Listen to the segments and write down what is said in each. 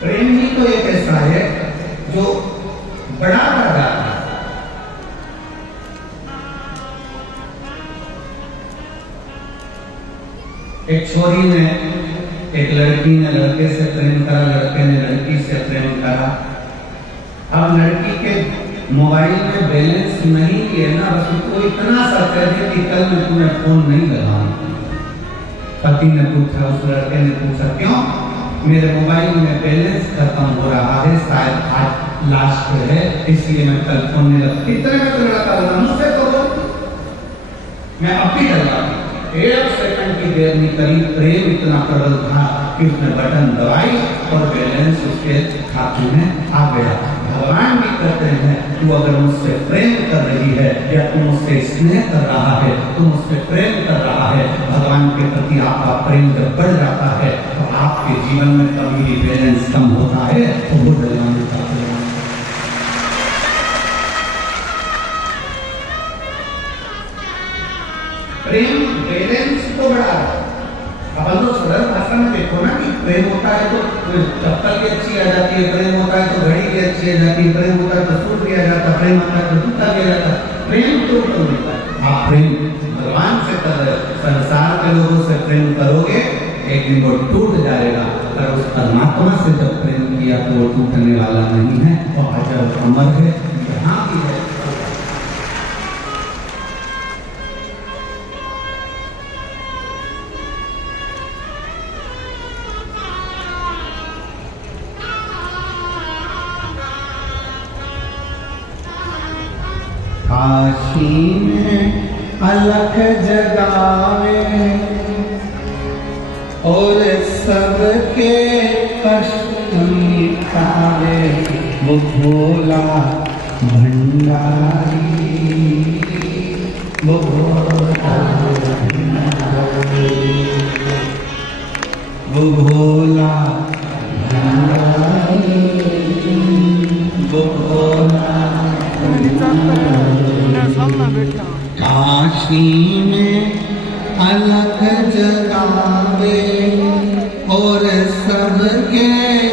प्रेम ही तो एक ऐसा है जो बड़ा जाता है। एक छोरी ने, एक लड़की ने लड़के से प्रेम करा, लड़के ने लड़की से प्रेम करा। अब लड़की के मोबाइल में बैलेंस नहीं है ना, बस उसको इतना सा कह दिया कि कल मैं तुम्हें फोन नहीं लगाऊंगा। पति ने पूछा, उस लड़के ने पूछा क्यों? मेरे मोबाइल में बैलेंस खत्म हो रहा है, शायद आज लास्ट है, इसलिए मैं कल फोन नहीं लगा। इतने में तो लड़का बोला मुझसे करो, मैं अब भी डरा। 1 सेकंड की देर में करीब प्रेम इतना प्रबल था कि उसने बटन दबाई और बैलेंस उसके खाते में आ गया। भगवान भी कहते हैं तू अगर मुझसे प्रेम कर रही है या तू मुझसे स्नेह कर रहा है, तू मुझसे प्रेम कर रहा है, भगवान के प्रति आपका प्रेम जब बढ़ जाता है तो आपके जीवन में कभी भी बैलेंस कम होता है तो वो भगवान का प्रेम बैलेंस को बढ़ा है। अपन तो सरल भाषा में देखो ना कि प्रेम होता है तो चप्पल भी अच्छी आ जाती है, प्रेम होता है तो घड़ी भी अच्छी आ जाती है, प्रेम होता है तो सूट भी आ जाता है, प्रेम होता है तो जूता भी आ जाता है। प्रेम तो होता है। आप प्रेम भगवान से कर रहे हो, संसार के लोगों से प्रेम करोगे एक दिन वो टूट जाएगा, पर उस परमात्मा से जब प्रेम किया तो वो टूटने वाला नहीं है, वो अजर अमर है, यहाँ भी है। काशी में अलख जगावे और सबके कष्ट मिटावे, वो भोला भंडारी, वो भोला भंडारी, वो भोला भंडारी, वो भोला। काशी में अलख जगावे और सबके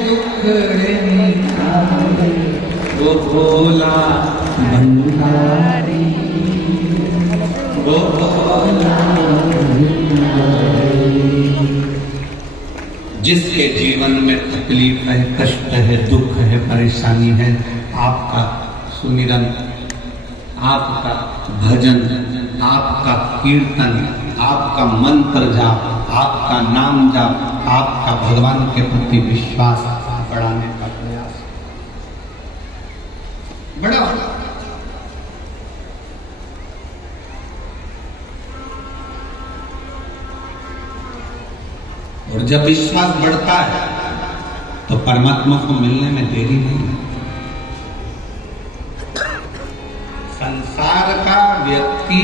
दुखड़े मिटावे, वो भोला भंडारी, वो भोला भंडारी। जिसके जीवन में तकलीफ है, कष्ट है, दुख है, परेशानी है, आपका सुमिरन, आपका भजन, आपका कीर्तन, आपका मंत्र जाप, आपका नाम जाप, आपका भगवान के प्रति विश्वास बढ़ाने का प्रयास बड़ा। और जब विश्वास बढ़ता है तो परमात्मा को मिलने में देरी नहीं है। संसार का व्यक्ति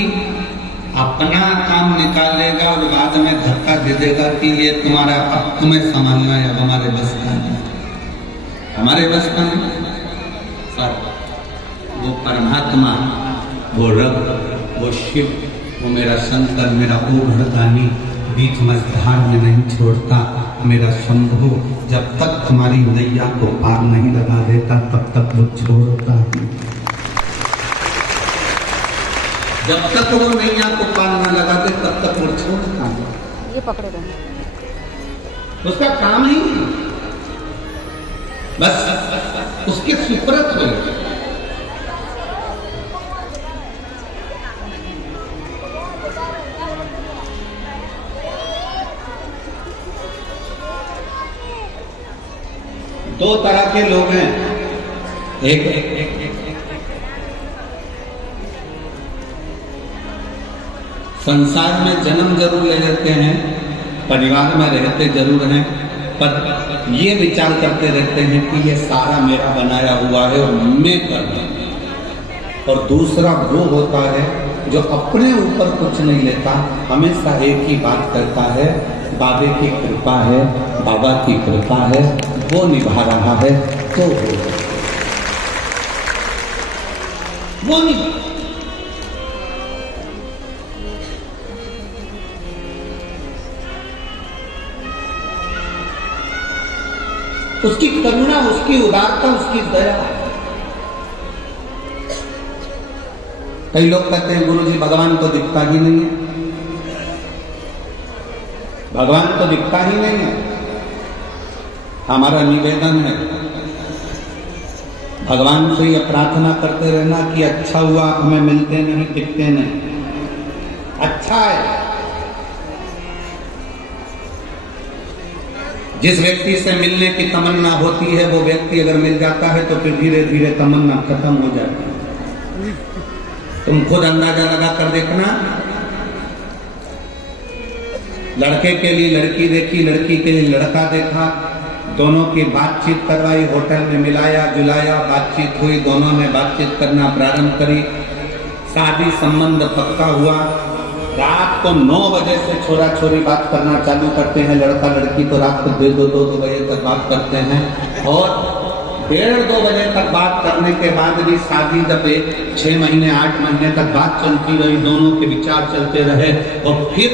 अपना काम निकालेगा और बाद में धक्का दे देगा कि ये तुम्हारा, अब तुम्हें संभालना है, अब हमारे बस का नहीं, हमारे बस का नहीं। पर वो परमात्मा, वो रब, वो शिव, वो मेरा शंकर, मेरा ओघड़दानी बीच मझधार में नहीं छोड़ता। मेरा शंभु जब तक तुम्हारी नैया को पार नहीं लगा देता तब तक वो छोड़ता नहीं। जब तक वो नैया को पार न लगा दे तब तक वो छोड़ता नहीं। ये पकड़े रहे, उसका काम ही बस उसके सुपुर्द हो। दो तरह के लोग हैं, एक संसार में जन्म जरूर ले लेते हैं, परिवार में रहते जरूर हैं, पर ये विचार करते रहते हैं कि ये सारा मेरा बनाया हुआ है और मैं कर रहा हूं। और दूसरा वो होता है जो अपने ऊपर कुछ नहीं लेता, हमेशा एक ही बात करता है, बाबे की कृपा है, बाबा की कृपा है, वो निभा रहा है तो वो नहीं। उसकी करुणा, उसकी उदारता, उसकी दया। कई लोग कहते हैं गुरुजी भगवान तो दिखता ही नहीं है, भगवान तो दिखता ही नहीं है। हमारा निवेदन है भगवान से यह प्रार्थना करते रहना कि अच्छा हुआ हमें मिलते नहीं, दिखते नहीं। अच्छा है जिस व्यक्ति से मिलने की तमन्ना होती है वो व्यक्ति अगर मिल जाता है तो फिर धीरे धीरे तमन्ना खत्म हो जाती है। तुम खुद अंदाजा लगा कर देखना, लड़के के लिए लड़की देखी, लड़की के लिए लड़का देखा, दोनों की बातचीत करवाई, होटल में मिलाया जुलाया, बातचीत हुई, दोनों ने बातचीत करना प्रारंभ करी, शादी संबंध पक्का हुआ। रात को 9 बजे से छोरा छोरी बात करना चालू करते हैं, लड़का लड़की तो रात को 2 बजे तक बात करते हैं, और 1:30-2 बजे तक बात करने के बाद भी शादी जब 6 महीने 8 महीने तक बात चलती रही, दोनों के विचार चलते रहे, और फिर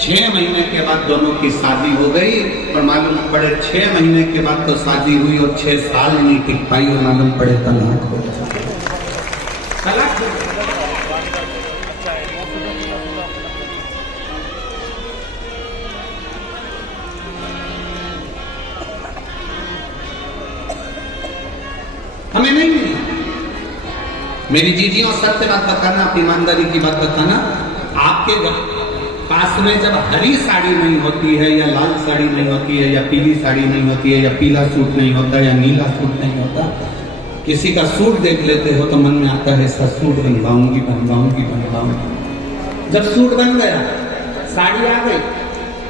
6 महीने के बाद दोनों की शादी हो गई। और मालूम पड़े 6 महीने के बाद तो शादी हुई और 6 साल नहीं टिक पाई, और मालूम पड़े तलाक हो गया। हमें नहीं मिली। मेरी जीजियों सत्य बात बताना, आप ईमानदारी की बात बताना, आपके पास में जब हरी साड़ी नहीं होती है, या लाल साड़ी नहीं होती है, या पीली साड़ी नहीं होती है, या पीला सूट नहीं होता, या नीला सूट नहीं होता, किसी का सूट देख लेते हो तो मन में आता है इसका सूट बनवाऊंगी बनवाऊंगी बनवाऊंगी। जब सूट बन गया, साड़ी आ गई,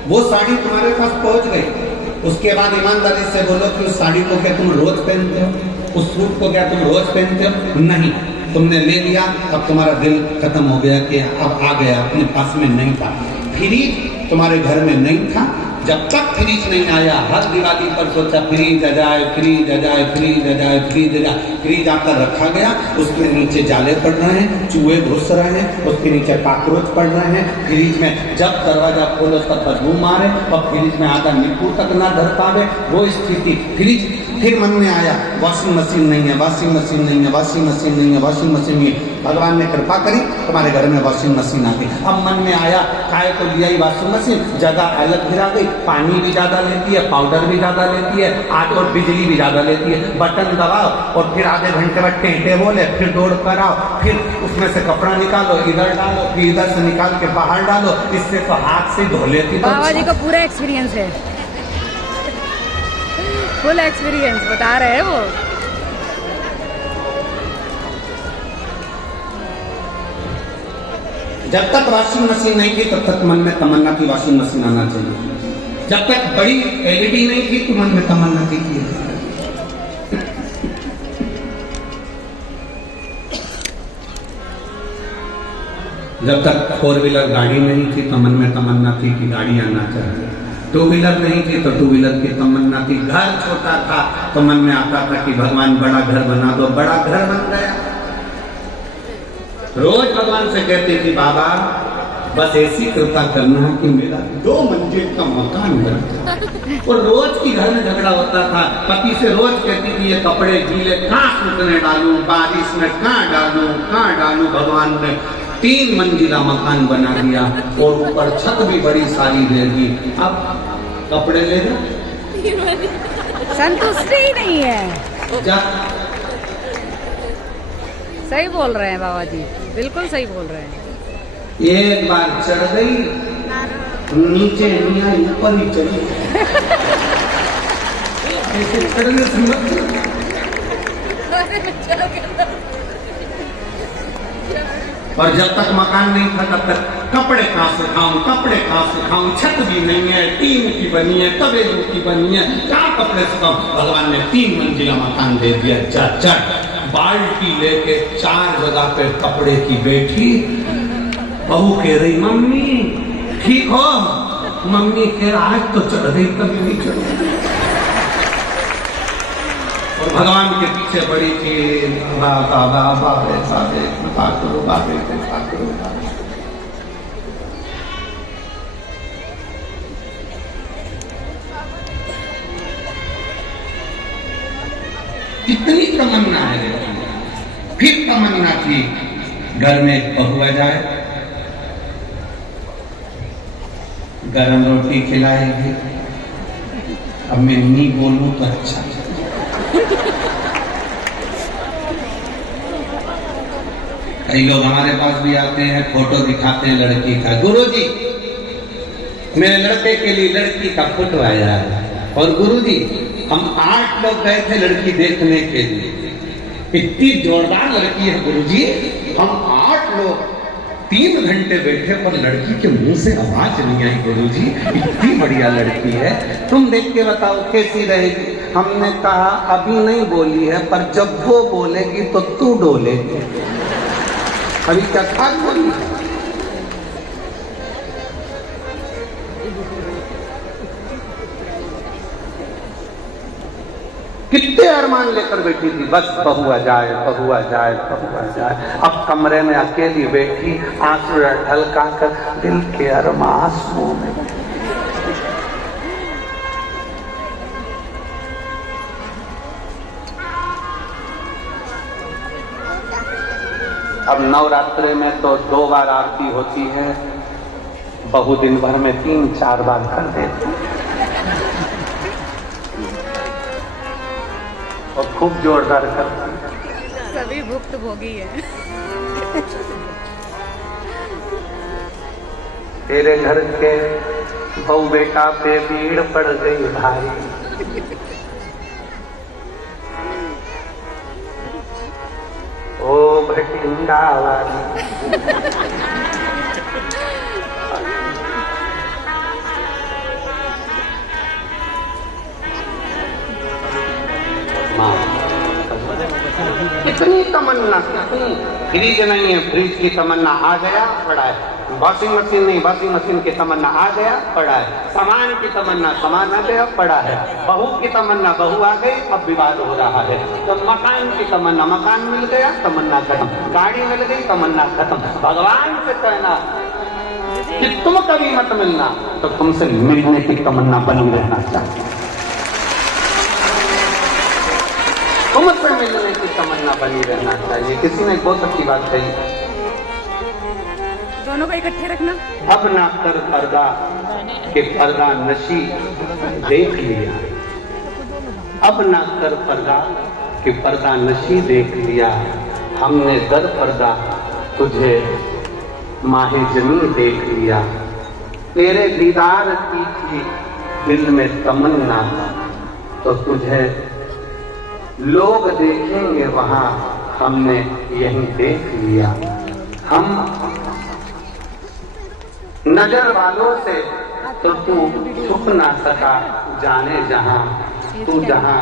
वो साड़ी तुम्हारे पास पहुंच गई, उसके बाद ईमानदारी से बोलो कि उस साड़ी को क्या तुम रोज पहनते हो, उस सूट को क्या तुम रोज पहनते हो? नहीं, तुमने ले लिया, अब तुम्हारा दिल खत्म हो गया कि अब आ गया, अपने पास में नहीं था। फ्रिज तुम्हारे घर में नहीं था, जब तक फ्रिज नहीं आया, हर दिवाली पर सोचा फ्रिज आ जाए, फ्रिज आ जाए, फ्रिज आ जाए, फ्रिज आ जाए, फ्रिज आकर रखा गया, उसके नीचे जाले पड़ रहे हैं, चूहे घुस रहे हैं, उसके नीचे कॉकरोच पड़ रहे हैं, फ्रिज में जब दरवाजा खोलो तब बदबू मारे, और फ्रिज में आधा नींबू तक ना धर पावे, वो स्थिति। फ्रिज फिर मन में आया वॉशिंग मशीन नहीं है, वॉशिंग मशीन नहीं है, वॉशिंग मशीन नहीं है, वॉशिंग मशीन नहीं है। भगवान ने कृपा करी, तुम्हारे घर में वॉशिंग मशीन आ गई। अब मन में आया काय को लिया ही वॉशिंग मशीन, जगह अलग गिरा गई, पानी भी ज्यादा लेती है, पाउडर भी ज्यादा लेती है, आज और बिजली भी ज्यादा लेती है। बटन दबाओ और फिर आधे घंटे बाद टेंटे बोले, फिर दौड़ कर आओ, फिर उसमें से कपड़ा निकालो, इधर डालो, फिर इधर से निकाल के बाहर डालो, इससे तो हाथ से धो लेती। बाबा जी का पूरा एक्सपीरियंस है, फुल एक्सपीरियंस बता रहे हैं वो। जब तक वॉशिंग मशीन नहीं थी तब तक मन में तमन्ना की वॉशिंग मशीन आना चाहिए, जब तक बड़ी एलईडी नहीं थी तो मन में तमन्ना थी। जब तक 4 व्हीलर गाड़ी नहीं थी तो मन में तमन्ना थी कि गाड़ी आना चाहिए, 2 व्हीलर नहीं थी तो 2 व्हीलर की तमन्ना थी, घर छोटा था तो मन में आता था कि भगवान बड़ा घर बना दो, बड़ा घर बन गया। रोज भगवान से कहते थी बाबा बस ऐसी कृपा करना कि मेरा 2 मंजिल का मकान बन जाए। और रोज की घर में झगड़ा होता था, पति से रोज कहती थी ये कपड़े गीले कहाँ सूखने डालूं, बारिश में कहाँ डालूं। भगवान ने 3 मंजिला मकान बना दिया और ऊपर छत भी बड़ी सारी दे दी। अब कपड़े ले लो, संतुष्टि ही नहीं है। सही बोल रहे हैं बाबा जी, बिल्कुल सही बोल रहे हैं। एक बार चढ़ गई नीचे नहीं आई, ऊपर ही चढ़ी। ऐसे चढ़ने से और जब तक मकान नहीं था तब तक कपड़े कहाँ से खाऊं, छत भी नहीं है, टीन की बनी है, तबेलू की बनी है, क्या कपड़े सुखाऊं। भगवान ने 3 मंजिला मकान दे दिया। चढ़ बाल्टी लेके 4 जगह पे कपड़े की बैठी, बहू कह रही मम्मी ठीक हो, मम्मी कह रहा आज तो चढ़ गई कभी नहीं चढ़। और भगवान के पीछे बड़ी थी बाबे कृपा करो। कितनी तमन्ना है लड़की। फिर तमन्ना थी घर में एक बहू आ जाए, गरम रोटी खिलाएगी। अब मैं नहीं बोलूं तो अच्छा। कई लोग हमारे पास भी आते हैं, फोटो दिखाते हैं लड़की का, गुरुजी मेरे लड़के के लिए लड़की का फोटो आया है, और गुरुजी हम 8 लोग गए थे लड़की देखने के लिए, इतनी जोरदार लड़की है गुरुजी, हम 8 लोग 3 घंटे बैठे पर लड़की के मुंह से आवाज नहीं आई गुरुजी, इतनी बढ़िया लड़की है, तुम देख के बताओ कैसी रहेगी। हमने कहा अभी नहीं बोली है, पर जब वो बोलेगी तो तू डोलेगी। अभी क्या खास बोली है? कितने अरमान लेकर बैठी थी, बस बहू आ जाए, बहू आ जाए, बहू आ जाए। अब कमरे में अकेली बैठी, आंसू ढलका कर दिल के अरमान आंसुओं में। अब नवरात्रे में तो 2 बार आरती होती है, बहू दिन भर में 3-4 बार कर देती और खूब जोरदार करती है। सभी भुक्तभोगी है। तेरे घर के बहू बेटा पे भीड़ पड़ गई भारी, ओ भटिंडा वाली। कितनी तमन्ना, कितनी। फ्रिज नहीं है, फ्रिज की तमन्ना आ गया पड़ा है। वॉशिंग मशीन नहीं, वॉशिंग मशीन की तमन्ना आ गया पड़ा है। सामान की तमन्ना सामान आ गया पड़ा है। बहू की तमन्ना बहू आ गई, अब विवाद हो रहा है। तो मकान की तमन्ना मकान मिल गया, तमन्ना खत्म। गाड़ी मिल गई, तमन्ना खत्म। भगवान से कहना कि तुम कभी मत मिलना, तो तुमसे मिलने की तमन्ना बनी रहना चाहिए। तुमसे मिलने की तमन्ना बनी रहना चाहिए। किसी ने बहुत अच्छी बात कही, दोनों को इकट्ठे रखना। अब ना कर पर्दा के पर्दा नशी देख लिया, अब ना कर पर्दा के पर्दा नशी देख लिया, हमने दर पर्दा तुझे माहे जमी देख लिया। तेरे दीदार की थी दिल में तमन्ना, तो तुझे लोग देखेंगे वहां, हमने यहीं देख लिया। हम नजर वालों से तो तू छुप ना सका, जाने जहां तू जहां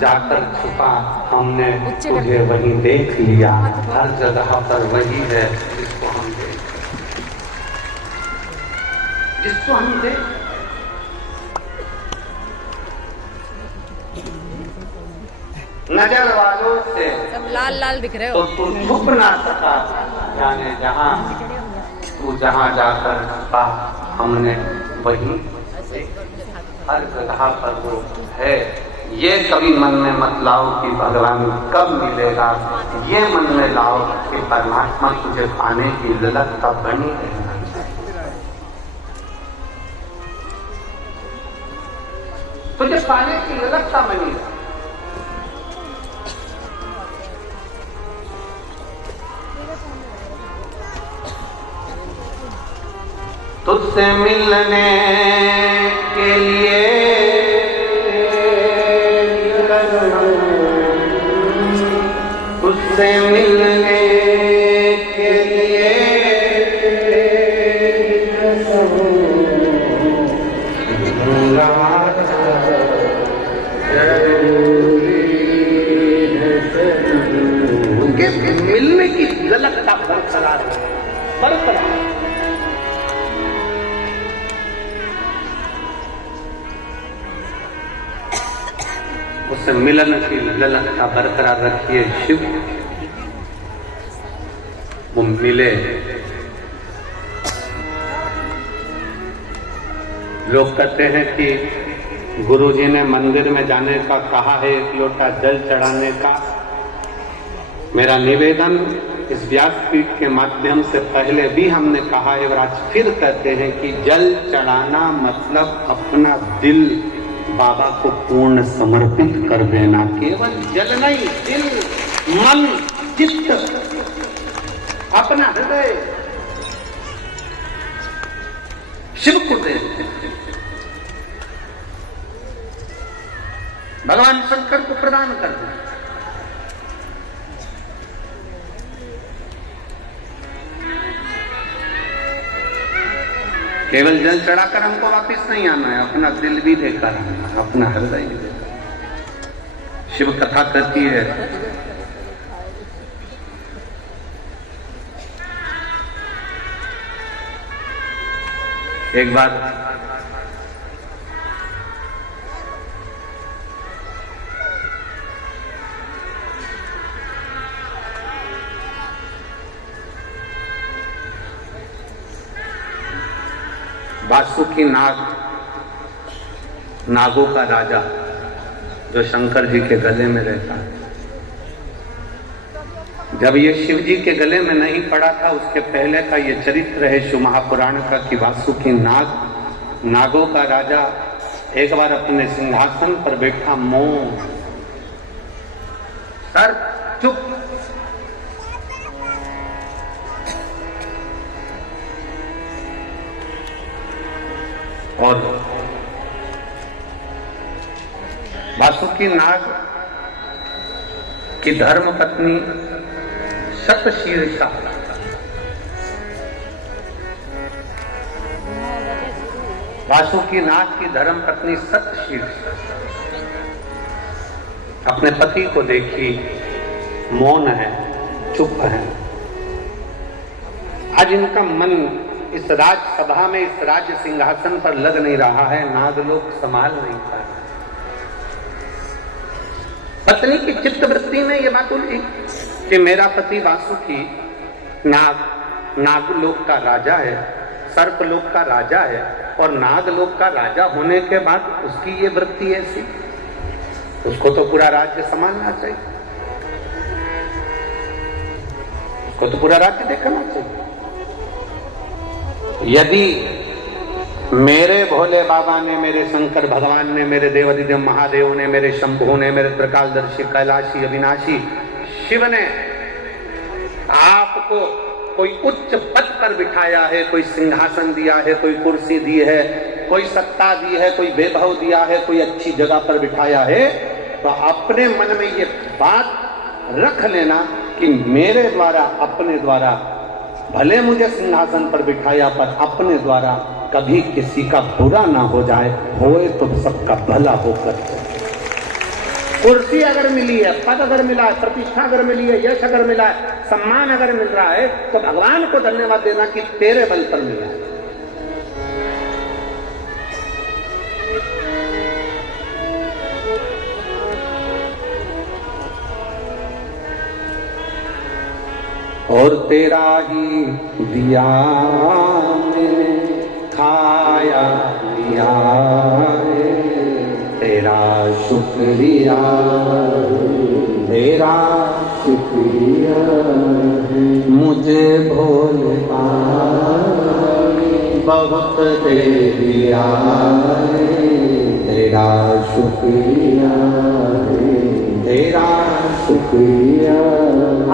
जाकर छुपा, हमने तुझे वहीं देख लिया। हर जगह पर वही है जिसको हम देख। नजर वालों से सब लाल लाल दिख रहे तो हो। तू छुप ना सका, जाने जहां तू जहां जाकर छुपा, हमने वही हर जगह पर वो है। ये कभी मन में मत लाओ कि भगवान कब मिलेगा, ये मन में लाओ कि परमात्मा तुझे पाने की ललकता बनी रहना। तुझे पाने की ललकता बनी रहे। तुझसे मिलने के लिए तुझसे मिलने के लिए मिलने की ललकता बरकरार बरकरार। उससे मिलन की ललकता बरकरार रखिए शिव। वो मिले, लोग कहते हैं कि गुरुजी ने मंदिर में जाने का कहा है, एक लोटा जल चढ़ाने का। मेरा निवेदन इस व्यासपीठ के माध्यम से पहले भी हमने कहा है और आज फिर कहते हैं कि जल चढ़ाना मतलब अपना दिल बाबा को पूर्ण समर्पित कर देना। केवल जल नहीं, दिल, मन, चित्त, अपना हृदय शिव को दे देते, भगवान शंकर को प्रदान कर देते। केवल जल चढ़ाकर हमको वापस नहीं आना है, अपना दिल भी देकर आना है, अपना हृदय भी देकर। शिव कथा कहती है एक बार वासुकी नाग, नागों का राजा जो शंकर जी के गले में रहता है, जब ये शिव जी के गले में नहीं पड़ा था उसके पहले का ये चरित्र है शिव महापुराण का कि वासुकी नाग, नागों का राजा एक बार अपने सिंहासन पर बैठा, मौन, सर चुप, और वासुकी नाग की धर्म पत्नी शतशीर्षा वासुकी नाग की धर्म पत्नी शतशीर्षा अपने पति को देखी, मौन है, चुप है। आज इनका मन इस राजसभा में, इस राज्य सिंहासन पर लग नहीं रहा है, नाग लोग संभाल नहीं पा रहे। पत्नी की चित्तवृत्ति में यह बात उलझी कि मेरा पति वासुकी नाग, नागलोक का राजा है, सर्पलोक का राजा है, और नागलोक का राजा होने के बाद उसकी ये वृत्ति ऐसी, उसको तो पूरा राज्य संभालना चाहिए, उसको तो पूरा राज्य देखना चाहिए। यदि मेरे भोले बाबा ने, मेरे शंकर भगवान ने, मेरे देवाधिदेव महादेव ने, मेरे शंभु ने, मेरे त्रिकालदर्शी कैलाशी अविनाशी शिव ने आपको कोई उच्च पद पर बिठाया है, कोई सिंहासन दिया है, कोई कुर्सी दी है, कोई सत्ता दी है, कोई वैभव दिया है, कोई अच्छी जगह पर बिठाया है, तो अपने मन में ये बात रख लेना कि मेरे द्वारा, अपने द्वारा, भले मुझे सिंहासन पर बिठाया पर अपने द्वारा कभी किसी का बुरा ना हो जाए, होए तो सबका भला होकर। कुर्सी अगर मिली है, पद अगर मिला है, प्रतिष्ठा अगर मिली है, यश अगर मिला है, सम्मान अगर मिल रहा है, तो भगवान को धन्यवाद देना कि तेरे बल पर मिला है। और तेरा ही दिया मैंने खाया लिया, तेरा शुक्रिया, तेरा शुक्रिया, मुझे भोले बहुत दे दिया, तेरा शुक्रिया, तेरा शुक्रिया।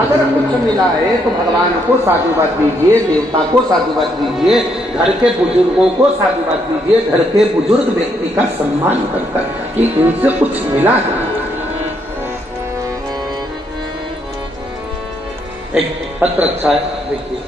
अगर कुछ मिला है तो भगवान को साधुवाद दीजिए, देवता को साधुवाद दीजिए, घर के बुजुर्गों को साधुवाद दीजिए, घर के बुजुर्ग व्यक्ति का सम्मान कर कि उनसे कुछ मिला है। एक पत्र अच्छा है, देखिए।